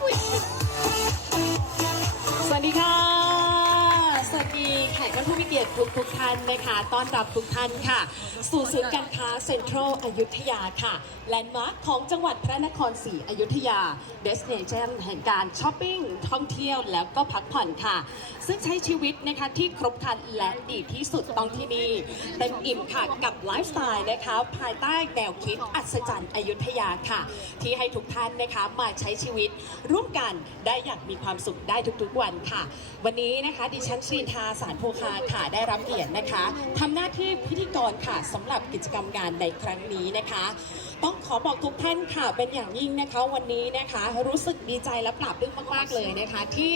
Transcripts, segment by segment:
ส ผู้มีเกียรติทุกทุกท่านนะคะต้อนรับทุกท่านค่ะ สู่ศูนย์การค้าเซ็นทรัลอยุธยาค่ะ แลนด์มาร์คของจังหวัดพระนครศรีอยุธยาเดสเนชันแห่งการช้อปปิ้งท่องเที่ยวแล้วก็พักผ่อนค่ะ ซึ่งใช้ชีวิตนะคะที่ครบครันและดีที่สุดต้องที่นี่เต็มอิ่มค่ะกับไลฟ์สไตล์นะคะภายใต้แนวคิดอัศจรรย์อยุธยาค่ะ ที่ให้ทุกท่านนะคะมาใช้ชีวิตร่วมกันได้อย่างมีความสุขได้ทุกๆวันค่ะ วันนี้นะคะดิฉันชรีทาสารโพคาค่ะได้รับเกียรตินะคะทำหน้าที่พิธีกรค่ะสำหรับกิจกรรมงานในครั้งนี้นะคะ ต้องขอบอกทุกท่านค่ะเป็นอย่างยิ่งนะคะวันนี้นะคะ รู้สึกดีใจและปราบปลื้มมาก ๆ เลยนะคะ ที่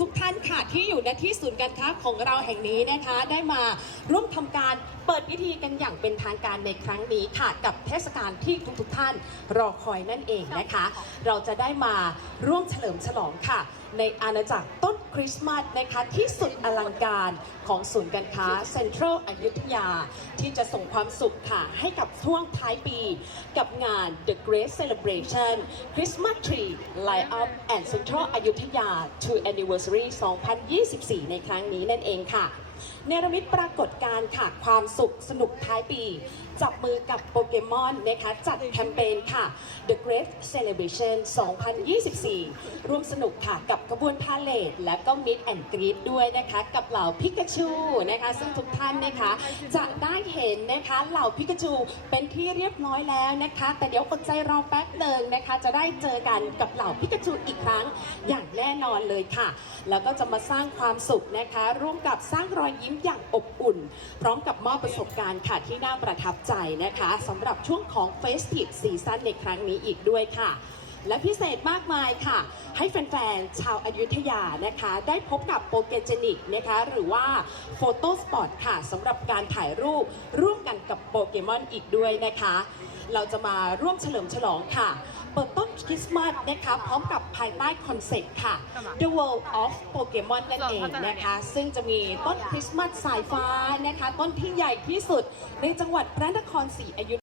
ทุกๆท่านค่ะที่อยู่ณที่ศูนย์การค้าของเราแห่งนี้นะคะ ได้มาร่วมทำการเปิดพิธีกันอย่างเป็นทางการในครั้งนี้ค่ะกับเทศกาลที่ทุกๆท่านรอคอยนั่นเองนะคะ เราจะได้มาร่วมเฉลิมฉลองค่ะ ในอาณาจักรต้น คริสต์มาสนะคะที่สุดอลังการของศูนย์การค้าเซ็นทรัลอยุธยา ที่จะส่งความสุขค่ะ ให้กับช่วงท้ายปี กับงาน The Great Celebration Christmas Tree Light Up and Central อยุธยา2 Anniversary 2024 ในครั้งนี้นั่นเองค่ะ เนรมิตปรากฏการณ์ค่ะความสุขสนุกท้ายปี จับมือกับโปเกมอนนะคะจัดแคมเปญค่ะ The Great Celebration 2024 ร่วมสนุกค่ะกับกระบวนพาเลทและก็มิดแอนกรีดด้วยนะคะกับเหล่าพิกาชูนะคะซึ่งทุกท่านนะคะจะได้เห็นนะคะเหล่าพิกาชูเป็นที่เรียบร้อยแล้วนะคะ แต่เดี๋ยวอดใจรอแป๊บหนึ่งนะคะ จะได้เจอกันกับเหล่าพิกาชูอีกครั้งอย่างแน่นอนเลยค่ะ แล้วก็จะมาสร้างความสุขนะคะ ร่วมกับสร้างรอยอยยิ้มอย่างอบอุ่น พร้อมกับมอบประสบการณ์ค่ะที่น่าประทับใจนะคะสำหรับช่วงของ Festive Season ในครั้งนี้อีกด้วยค่ะและพิเศษมากมายค่ะ ให้แฟนๆ ชาวอายุทยานะคะ ได้พบกับโปเกเจนิกนะคะ หรือว่าโฟโต้สปอตค่ะสำหรับการถ่ายรูปร่วมกันกับโปเกมอนอีกด้วยนะคะ เราจะมาร่วมเฉลิมฉลองค่ะ เปิดต้น คริสต์มาสนะคะพร้อมกับภายใต้คอนเซ็ปต์ค่ะ The World of Pokemon นั่นเองนะคะ ซึ่งจะมีต้นคริสต์มาสสายฟ้านะคะ ต้นที่ใหญ่ที่สุดในจังหวัดพระนครศรีอยุ